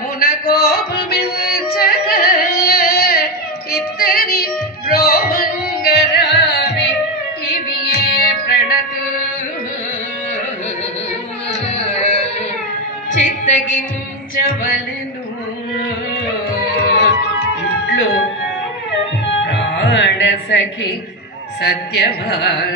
మున కోపమిల్చగ ఇత్తరి బ్రోవంగరావి ఇవియే ప్రణతు చిత్తగించవలెను ఇట్లు ప్రాణసఖి సత్యభామ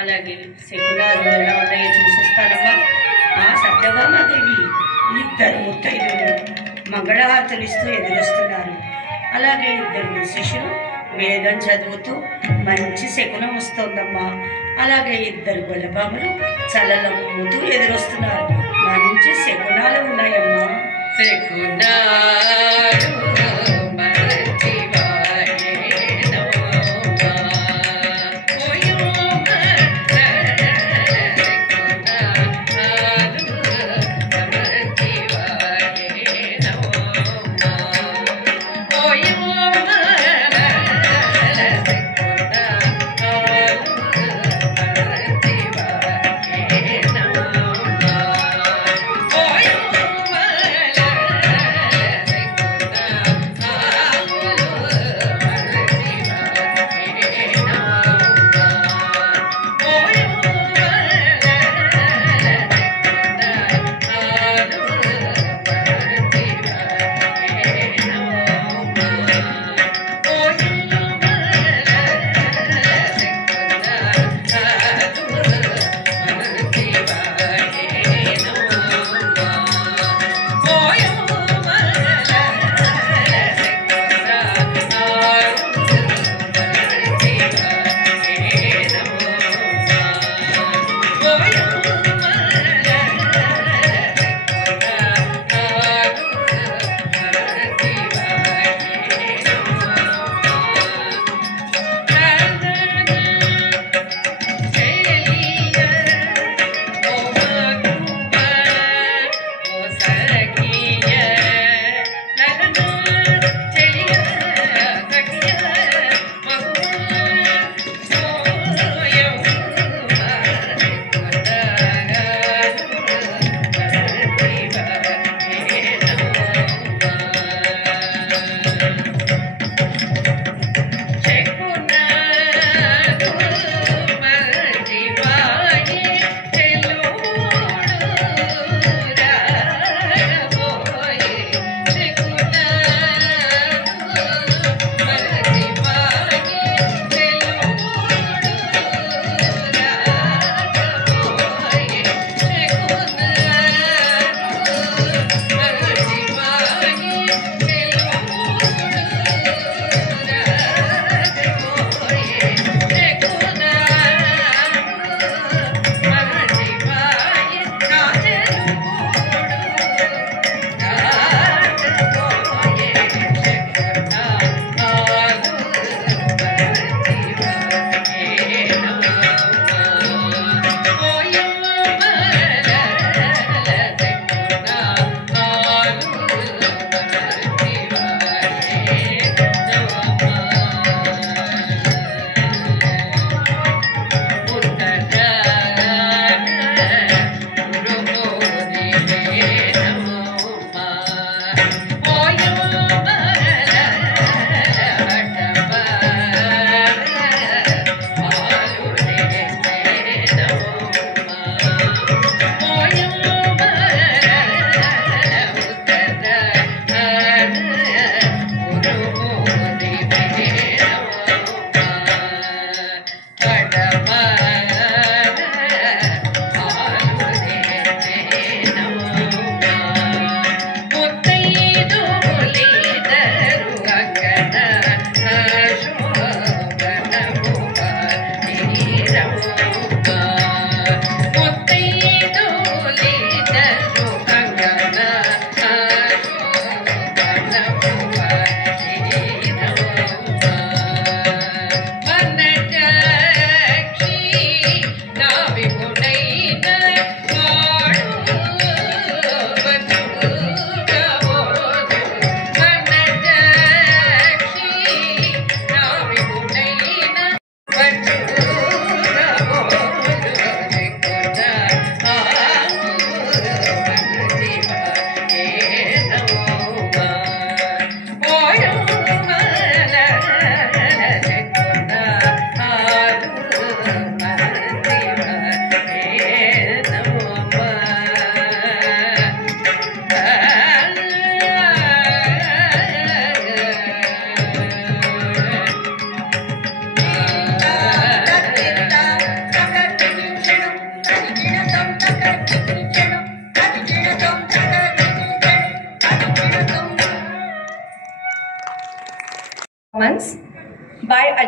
అలాగే శకునాలు ఎలా ఉన్నాయో చూసిస్తానమ్మా. ఆ సత్యభామాదేవి ఇద్దరు ముత్తైదులు మంగళహారతులు ఇస్తూ ఎదురొస్తున్నారు. అలాగే ఇద్దరు శిష్యులు వేదం చదువుతూ మంచి శకునం వస్తోందమ్మా. అలాగే ఇద్దరు గొల్లబాములు చల్లలమ్ముతూ ఎదురొస్తున్నారు. మంచి శకునాలు ఉన్నాయమ్మా.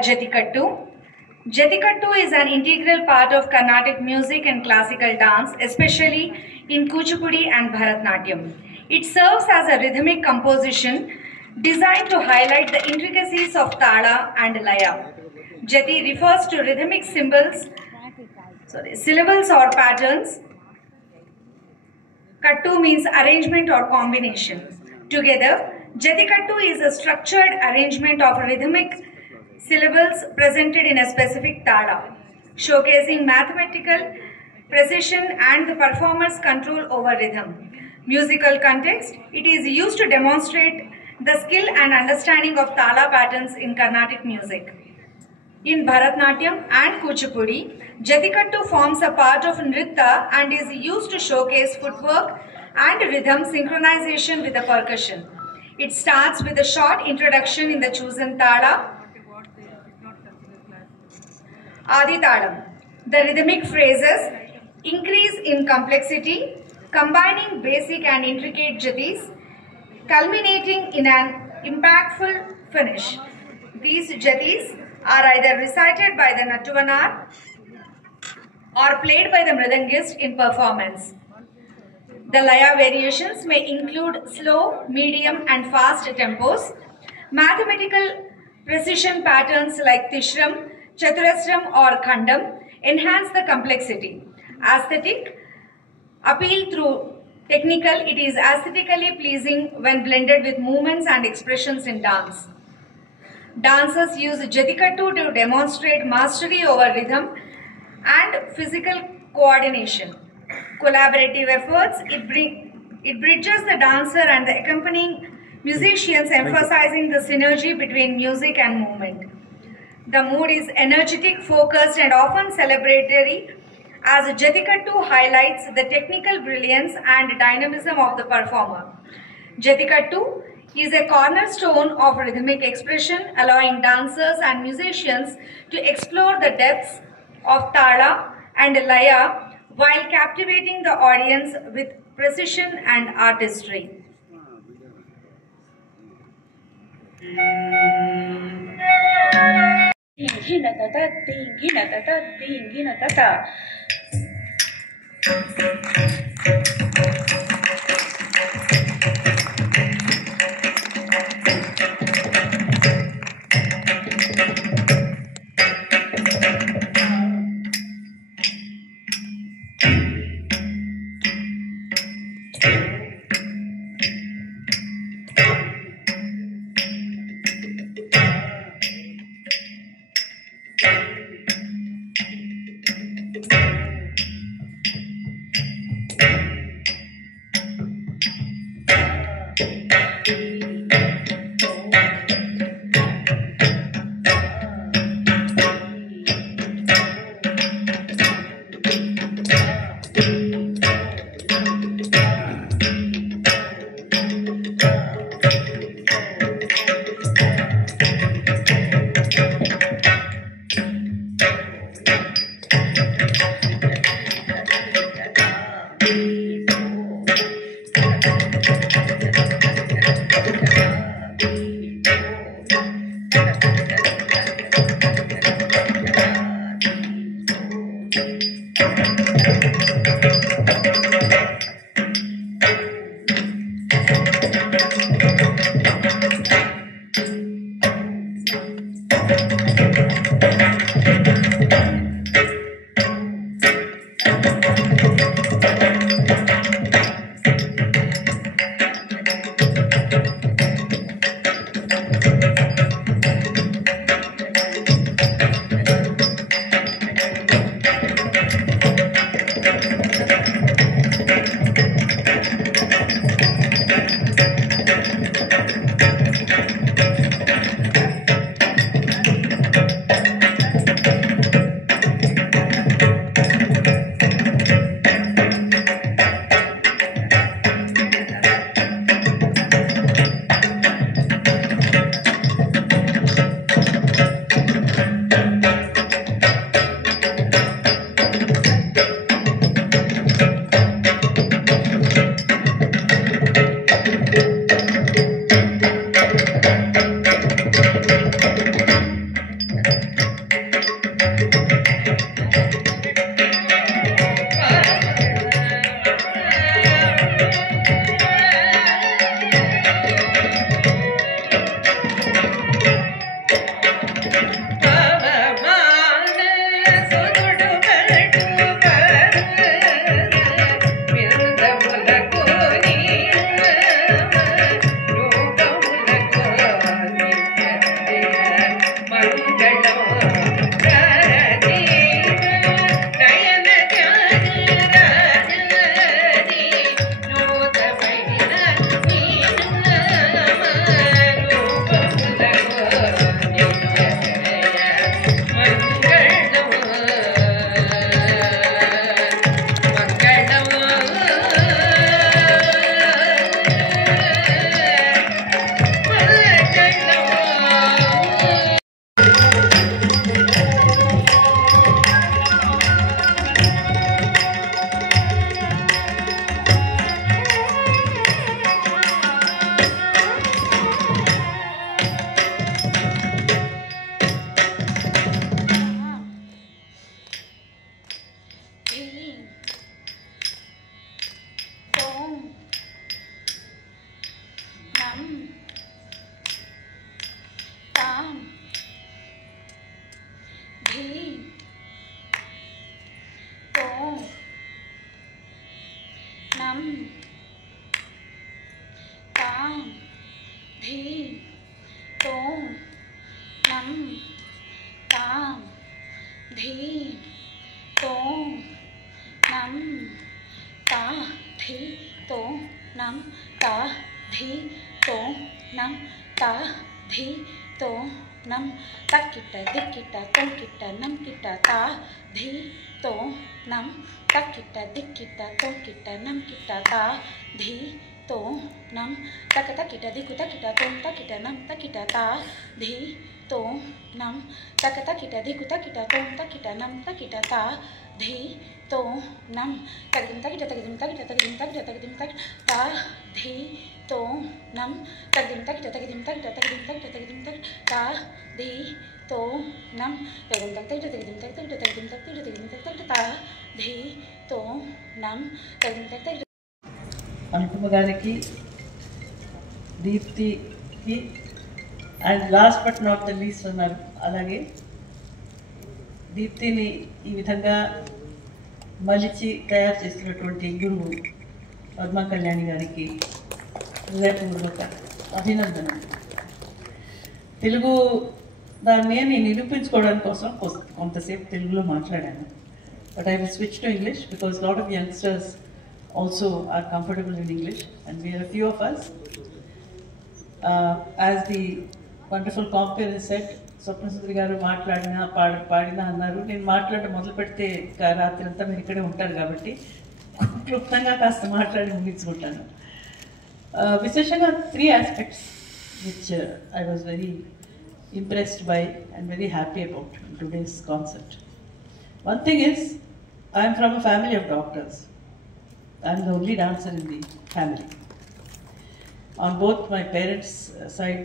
Jatikattu. Jatikattu is an integral part of Carnatic music and classical dance, especially in Kuchipudi and Bharatnatyam. It serves as a rhythmic composition designed to highlight the intricacies of Tala and Laya. Jati refers to rhythmic syllables or patterns. Kattu means arrangement or combination. Together, Jatikattu is a structured arrangement of rhythmic syllables presented in a specific tala, showcasing mathematical precision and the performer's control over rhythm. Musical context, it is used to demonstrate the skill and understanding of tala patterns in Carnatic music. In Bharatnatyam and Kuchipudi, Jatikattu forms a part of Nritta and is used to showcase footwork and rhythm synchronization with the percussion. It starts with a short introduction in the chosen tala, Adi Talam. The rhythmic phrases increase in complexity, combining basic and intricate jatis, culminating in an impactful finish. These jatis are either recited by the Nattuvanar or played by the Mridangist in performance. The Laya variations may include slow, medium and fast tempos. Mathematical precision patterns like Tishram, Chaturasram or Khandam enhance the complexity. Aesthetic appeal through technical, it is aesthetically pleasing when blended with movements and expressions in dance. Dancers use Jatikattu to demonstrate mastery over rhythm and physical coordination. Collaborative efforts, it bridges the dancer and the accompanying musicians, emphasizing the synergy between music and movement. The mood is energetic, focused and often celebratory, as Jatikattu highlights the technical brilliance and dynamism of the performer. Jatikattu is a cornerstone of rhythmic expression, allowing dancers and musicians to explore the depths of Tala and Laya while captivating the audience with precision and artistry. धी तों नम ताम धी तों नम ता धी तों नम ता धी तों नम ता धी तों नम तकिट दिक्किट तोंकिट नमकिट ता धी तों नम तकिट दिक्किट तोंकिट नमकिट ता धी तों नम तक तकिट दिक्कु तकिट तों तकिट नम तकिट ता धी तों नम तक तकिट दिक्कु तकिट तों तकिट नम तकिट ता धी तों नम तकदिम तकिट तकदिम तकिट तकदिम तकिट तकदिम तकिट ता धी तों नम तकदिम तकिट तकदिम तकिट तकदिम तकिट तकदिम तकिट ता धी तों नम तकदिम तकिट तकदिम तकिट तकदिम तकिट तकदिम तकिट ता धी तों नम तकदिम तकिट అనుపమ గారికి, దీప్తికి and last but not the least అన్నారు. అలాగే దీప్తిని ఈ విధంగా మలిచి తయారు చేసినటువంటి గురువు పద్మా కళ్యాణి గారికి హృదయపూర్వక అభినందనలు. తెలుగు దాన్ని నేను నిరూపించుకోవడం కోసం కొంతసేపు తెలుగులో మాట్లాడాను. But I will switch to English because lot of youngsters also are comfortable in English, and we are a few of us. As the wonderful compere said, Swapna Sundari garu maatladina paadina annaru. Nenu maatladam modalu pedte raatri anta meer ikkade untaru kabatti kluptanga kaasta maatladi muginchukuntanu. Visheshanga three aspects which I was very impressed by and very happy about in today's concert. One thing is, I am from a family of doctors. I am the only dancer in the family. On both my parents' side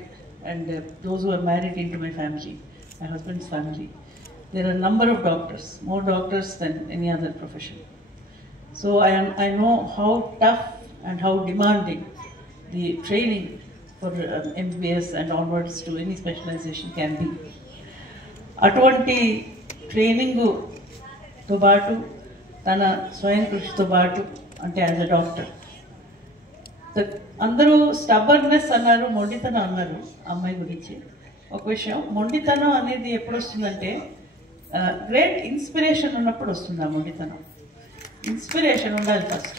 and those who are married into my family, my husband's family, there are a number of doctors, more doctors than any other profession. So I know how tough and how demanding the training for MBBS and onwards to any specialization can be. అటువంటి training తో పాటు తన స్వయం కృషితో పాటు అంటే as a doctor అందరూ stubbornness అన్నారు, మొండితనం అన్నారు అమ్మాయి గురించి. ఒక విషయం, మొండితనం అనేది ఎప్పుడు వస్తుందంటే గ్రేట్ ఇన్స్పిరేషన్ ఉన్నప్పుడు వస్తుంది. ఆ మొండితనం ఇన్స్పిరేషన్ ఉండాలి ఫస్ట్.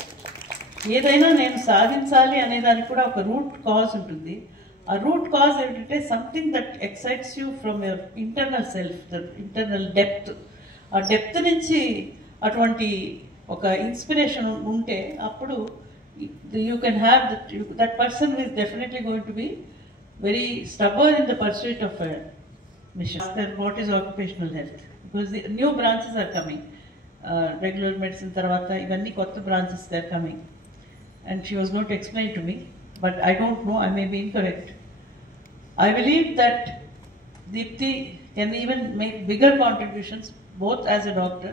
ఏదైనా నేను సాధించాలి అనేదానికి కూడా ఒక రూట్ కాజ్ ఉంటుంది. ఆ రూట్ కాజ్ ఏంటంటే something that excites you from your internal self, the internal depth. ఆ డెప్త్ నుంచి అటువంటి ఒక ఇన్స్పిరేషన్ ఉంటే అప్పుడు you can have that person is definitely going to be very stubborn in the pursuit of mission. What is occupational health, because the new branches are coming. Regular medicine తర్వాత ఇవన్నీ కొత్త branches they are coming. And she was going to explain to me, but I don't know, I may be incorrect. I believe that Deepti can even make bigger contributions both as a doctor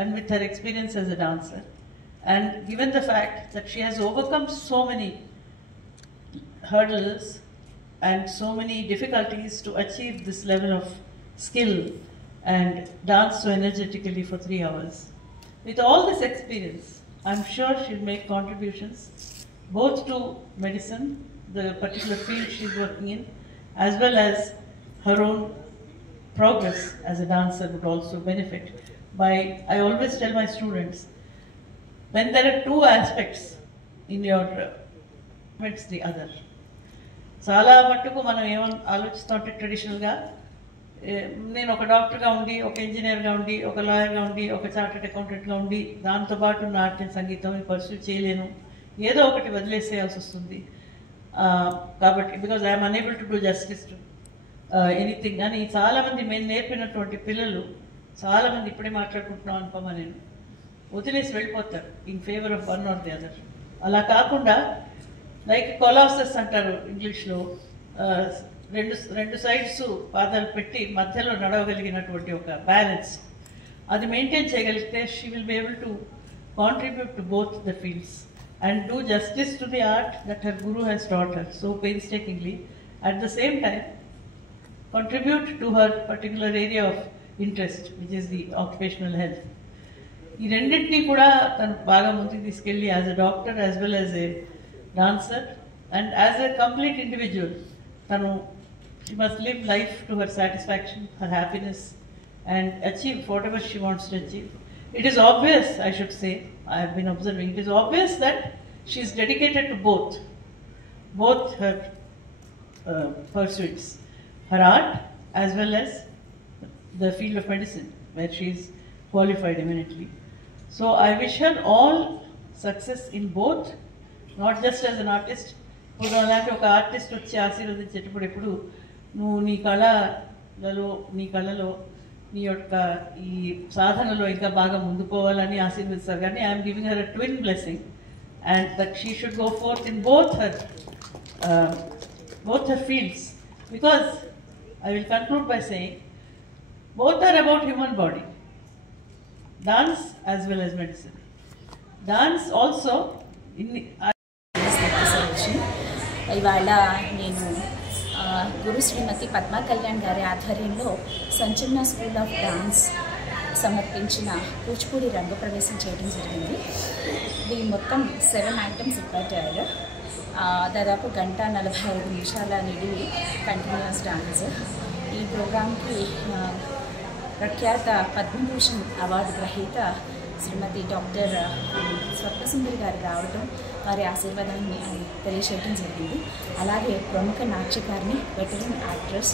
and with her experience as a dancer. And given the fact that she has overcome so many hurdles and so many difficulties to achieve this level of skill and dance so energetically for 3 hours. With all this experience, I'm sure she'll make contributions both to medicine, the particular field she's working in, as well as her own progress as a dancer would also benefit. I always tell my students, when there are two aspects in your it's the other. చాలా మట్టుకు మనం ఏమని ఆలోచిస్తుంటే ట్రెడిషనల్గా నేను ఒక డాక్టర్గా ఉండి, ఒక ఇంజనీర్గా ఉండి, ఒక లాయర్గా ఉండి, ఒక చార్టెడ్ అకౌంటెంట్గా ఉండి దాంతోపాటు నాట్యం సంగీతం పర్సూ చేయలేను, ఏదో ఒకటి వదిలేసేయాల్సి వస్తుంది. కాబట్టి because I'm unable to do justice to anything. కానీ చాలామంది మేము నేర్పినటువంటి పిల్లలు చాలామంది ఇప్పుడే మాట్లాడుకుంటున్నాం అనుకోమా, నేను వదిలేసి వెళ్ళిపోతారు in favour of one or the other. అలా కాకుండా లైక్ కొలాసస్ అంటారు ఇంగ్లీష్లో, రెండు సైడ్స్ పాదాలు పెట్టి మధ్యలో నడవగలిగినటువంటి ఒక బ్యాలెన్స్, అది మెయింటైన్ చేయగలిగితే she will be able to contribute to both the fields and do justice to the art that her guru has taught her so painstakingly. At the same time, contribute to her particular area of interest, which is the occupational health. ఈ రెండింటినీ కూడా తను బాగా ముందుకు తీసుకెళ్ళి as a doctor as well as a dancer And as a complete individual, she must live life to her satisfaction, her happiness, and achieve whatever she wants to achieve. It is obvious, I should say, I have been observing, it is obvious that she is dedicated to both her pursuits, her art as well as the field of medicine, where she is qualified eminently. So I wish her all success in both, not just as an artist. ఇప్పుడు అలాంటి ఒక artist వచ్చి ఆశీర్వదించేటప్పుడు ఎప్పుడు నువ్వు నీ కళలో నీ యొక్క ఈ సాధనలో ఇంకా బాగా ముందుకు పోవాలని ఆశీర్వదిస్తారు. కానీ I'm giving her a twin blessing and that she should go fourth in both her fields, because I will conclude by saying both are about human body, dance as well as medicine. Dance also ఇవాళ నేను గురు శ్రీమతి పద్మా కళ్యాణ్ గారి ఆధ్వర్యంలో సంచలన school of dance సమర్పించిన కూచిపూడి రంగ ప్రవేశం చేయడం జరిగింది. దీని మొత్తం 7 ఐటమ్స్ ఇప్పట్టారు. దాదాపు 1:45 నిమిషాల నిడివి కంటిన్యూస్ డాన్స్. ఈ ప్రోగ్రాంకి ప్రఖ్యాత పద్మభూషణ్ అవార్డు గ్రహీత శ్రీమతి డాక్టర్ స్వప్నసుందరి గారు రావడం, వారి ఆశీర్వాదాన్ని తెలియచేయడం జరిగింది. అలాగే ప్రముఖ నాట్యకారిణి, veteran actress,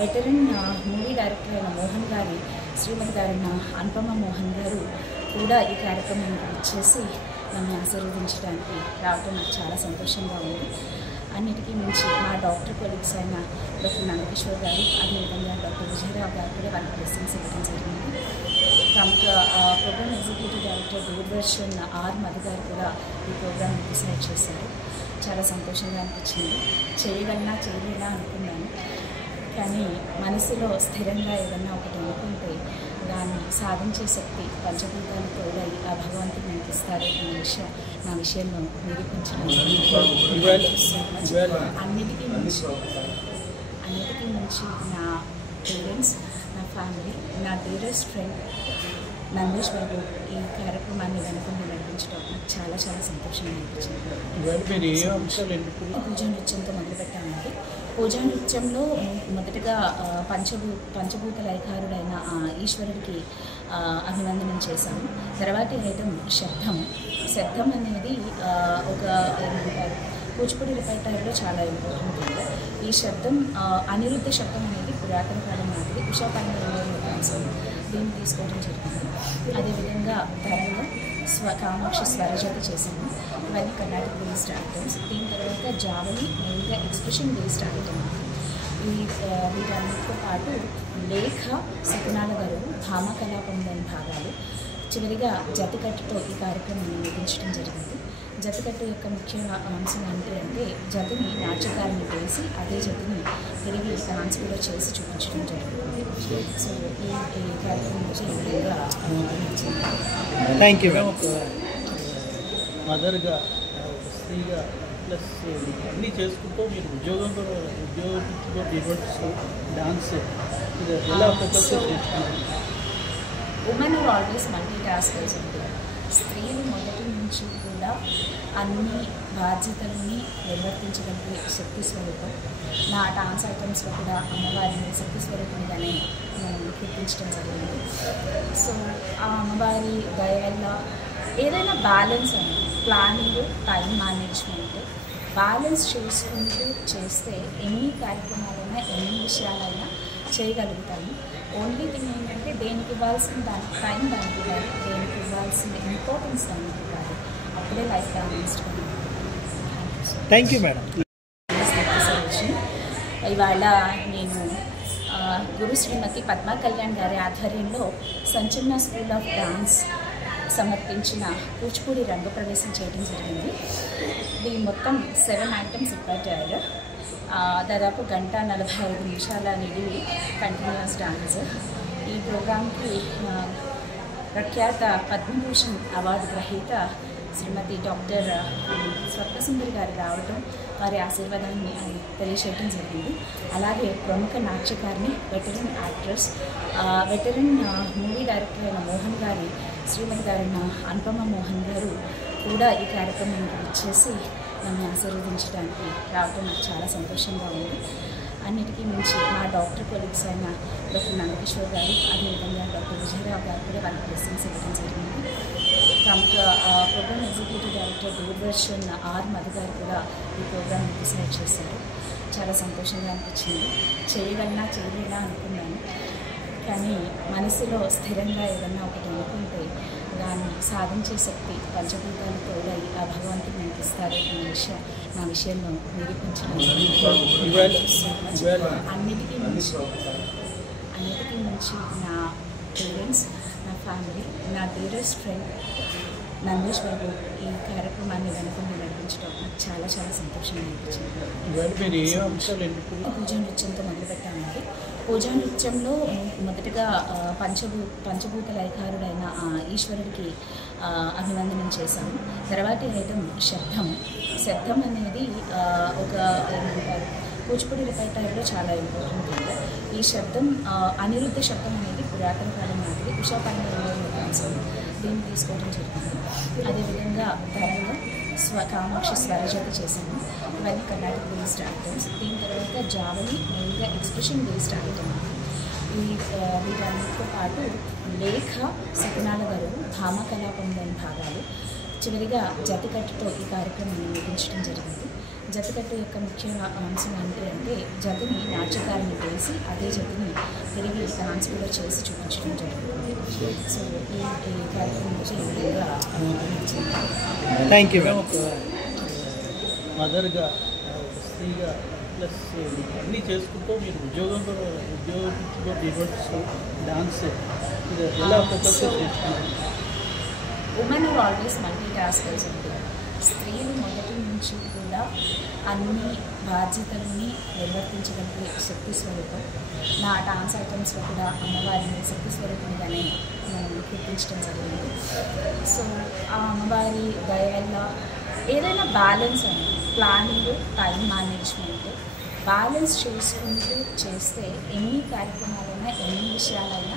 veteran movie director అయిన మోహన్ గారి శ్రీమతి గారైన అనుపమ మోహన్ గారు కూడా ఈ కార్యక్రమానికి వచ్చేసి నన్ను ఆశీర్వదించడానికి రావడం నాకు చాలా సంతోషంగా ఉంది. అన్నిటికీ మించి మా డాక్టర్ కొలీగ్స్ అయిన డాక్టర్ నందకిషోర్ గారు, అదేవిధంగా డాక్టర్ విజయరావు గారు కూడా వాళ్ళకి బ్లెస్సింగ్స్ ఇవ్వడం జరిగింది. ప్రముఖ programme executive director Doordarshan R Madhu garu కూడా ఈ ప్రోగ్రామ్ డిసైడ్ చేశారు. చాలా సంతోషంగా అనిపించింది. చేయగలనా చేయలేనా అనుకున్నాను, కానీ మనసులో స్థిరంగా ఏదన్నా ఒకటి అనుకుంటే దాన్ని సాధించే శక్తి పంచభూతాలు తోడై ఆ భగవంతుడు నాకు ఇస్తారు అనే విషయం నా విషయంలో నిరూపించడం. అన్నిటికీ మించి నా పేరెంట్స్, నా ఫ్యామిలీ, నా డీరెస్ట్ ఫ్రెండ్ నందేష్ బాబు ఈ కార్యక్రమాన్ని వెనుకొని నడిపించడం నాకు చాలా చాలా సంతోషంగా అనిపించింది. పూజా నృత్యంతో మొదలుపెట్టామండి. పూజా నృత్యంలో మొదటగా పంచభూత లయకారుడైన ఈశ్వరుడికి అభివందనం చేశాము. తర్వాతి ఐటమ్ శబ్దం అనేది ఒక ఏమంటారు కూచిపూడి రిపర్టరీలో చాలా ఇంపార్టెంట్. ఈ శబ్దం అనిరుద్ధ శబ్దం అనేది పురాతన కాలం నాటిది ఉషాపరంలో దీన్ని తీసుకోవడం జరిగింది. అదేవిధంగా ధరలో కామాక్షి స్వరజత చేశాము. ఇవన్నీ కర్ణాటక బేస్డ్ ఐటమ్స్. దీని తర్వాత జావలి మెయిన్గా ఎక్స్ప్రెషన్ బేస్డ్ ఐటమ్. వీటన్నిటితో పాటు లేఖ, శకునాల గరువు, భామ కళాపంలోని భాగాలు, చివరిగా జతికట్టుతో ఈ కార్యక్రమాన్ని నిర్వహించడం జరిగింది. జతికట్టు యొక్క ముఖ్య అంశం ఏంటి అంటే జతిని నాట్యకారిని వేసి అదే జతిని తిరిగి డాన్స్ కూడా చేసి చూపించడం జరుగుతుంది. సో ఈ కార్యక్రమం నుంచి థ్యాంక్ యూ. మదర్గా, స్త్రీగా ప్లస్ అన్నీ చేసుకుంటూ మీరు ఉద్యోగంలో నిర్వర్తిస్తూ డాన్స్ ఇది ఎలా ఫోకస్ చేస్తున్నారు? Women are always multitaskers ఉంటారు. స్త్రీలు మొదటి నుంచి కూడా అన్ని బాధ్యతలని నిర్వర్తించగలిగే శక్తి స్వరూపం. నా డాన్స్ ఐటమ్స్లో కూడా అమ్మవారిని శక్తి స్వరూపంగానే నేను కీర్తించడం జరిగింది. సో ఆ అమ్మవారి దయ వల్ల ఏదైనా బ్యాలెన్స్ అని ప్లానింగ్, టైం మేనేజ్మెంట్ బ్యాలెన్స్ చేసుకుంటూ చేస్తే ఎన్ని కార్యక్రమాలైనా ఎన్ని విషయాలైనా చేయగలుగుతాము. ఓన్లీ థింగ్ ఏంటంటే దేనికి ఇవ్వాల్సిన దానికి టైం దానికి ఇవ్వాలి, దేనికి ఇవ్వాల్సిన ఇంపార్టెన్స్ దానికి ఇవ్వాలి. అప్పుడే life balanced. Thank you madam. ఇవాళ నేను గురు శ్రీమతి పద్మా కళ్యాణ్ గారి ఆధ్వర్యంలో సంచలన స్కూల్ ఆఫ్ డాన్స్ సమర్పించిన కూచిపూడి రంగ ప్రవేశం చేయడం జరిగింది. దీని మొత్తం 7 ఐటమ్స్ ఇప్పట్టారు. దాదాపు 1:45 నిమిషాల నిడివి కంటిన్యూస్ డాన్స్. ఈ ప్రోగ్రాంకి ప్రఖ్యాత పద్మభూషణ్ అవార్డు గ్రహీత శ్రీమతి డాక్టర్ స్వప్నసుందరి గారు రావడం, వారి ఆశీర్వాదాన్ని తెలియచేయడం జరిగింది. అలాగే ప్రముఖ నాట్యకారిణి, veteran actress, veteran movie director అయిన మోహన్ గారి శ్రీమతి గారైన అనుపమ మోహన్ గారు కూడా ఈ కార్యక్రమానికి వచ్చేసి నన్ను ఆశీర్వదించడానికి రావడం నాకు చాలా సంతోషంగా ఉంది. అన్నిటికీ మించి మా డాక్టర్ కొలీగ్స్ అయిన డాక్టర్ నందకిషోర్ గారు, అదేవిధంగా డాక్టర్ విజయరావు గారు కూడా వాళ్ళకి బ్లెస్సింగ్స్ ఇవ్వడం జరిగింది. ప్రముఖ programme executive director Doordarshan R Madhu garu కూడా ఈ ప్రోగ్రామ్ని డిసైడ్ చేశారు. చాలా సంతోషంగా అనిపించింది. చేయగలనా చేయలేనా అనుకున్నాను, కానీ మనసులో స్థిరంగా ఏదన్నా ఒకటి అనుకుంటే దాన్ని సాధించే శక్తి పంచభూతాలు తోడై ఆ భగవంతుడు నాకు ఇస్తారు అనే విషయం నా విషయంలో నిరూపించడం. అన్నిటికీ మించి నా పేరెంట్స్, నా ఫ్యామిలీ, నా డియరెస్ట్ ఫ్రెండ్ నందీష్ బాబు ఈ కార్యక్రమాన్ని వెనుకుండి నడిపించడం నాకు చాలా చాలా సంతోషంగా అనిపించింది. పూజా నృత్యంతో మొదలుపెట్టామండి. పూజా నృత్యంలో మొదటగా పంచభూత లయకారుడైన ఈశ్వరుడికి అభివందనం చేశాము. తర్వాతి ఐటమ్ శబ్దం అనేది ఒక ఏమంటారు కూచిపూడి రిపైటరీలో చాలా ఇంపార్టెంట్ ఉంది. ఈ శబ్దం అనిరుద్ధ శబ్దం అనేది పురాతన కాలం నాటిది ఉషాపరంలో దీన్ని తీసుకోవడం జరిగింది. అదేవిధంగా ధరలో కామాక్షి స్వరజత చేశాము. ఇవన్నీ కర్ణాటక బేస్డ్ ఐటమ్స్. దీని తర్వాత జావలి మెయిన్గా ఎక్స్ప్రెషన్ బేస్డ్ ఐటమ్. వీటన్నిటితో పాటు లేఖ, సకినాల గరువు, భామ కళాపంలోని భాగాలు, చివరిగా జతికట్టుతో ఈ కార్యక్రమాన్ని నిర్వహించడం జరిగింది. జతికట్టు యొక్క ముఖ్య అంశం ఏంటి అంటే జతిని నాట్యకారిని వేసి అదే జతిని తిరిగి డాన్స్ కూడా చేసి చూపించడం జరుగుతుంది. సో ఈ కార్యక్రమం నుంచి ఈ విధంగా థ్యాంక్ యూ. మదర్గా, స్త్రీగా ప్లస్ అన్నీ చేసుకుంటూ మీరు ఉద్యోగంలో నిర్వర్తిస్తూ డాన్స్ ఇది ఎలా ఫోకస్ చేస్తున్నారు? Women are always multitaskers అండి. స్త్రీలు మొదటి నుంచి కూడా అన్ని బాధ్యతలని నిర్వర్తించగలిగే శక్తి స్వరూపం. నా డాన్స్ ఐటమ్స్లో కూడా అమ్మవారిని శక్తి స్వరూపంగానే మనం కీర్తించడం జరిగింది. సో ఆ అమ్మవారి దయ వల్ల ఏదైనా బ్యాలెన్స్ అని ప్లానింగ్, టైం మేనేజ్మెంట్ బ్యాలెన్స్ చేసుకుంటూ చేస్తే ఎన్ని కార్యక్రమాలైనా ఎన్ని విషయాలైనా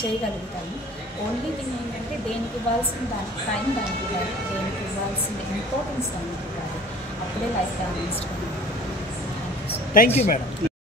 చేయగలుగుతాము. ఓన్లీ థింగ్ ఏంటంటే దేనికి ఇవ్వాల్సిన దానికి టైం దానికి ఇవ్వాలి, దేనికి ఇవ్వాల్సిన ఇంపార్టెన్స్ దానికి ఇవ్వాలి. అప్పుడే life balanced. Thank you madam.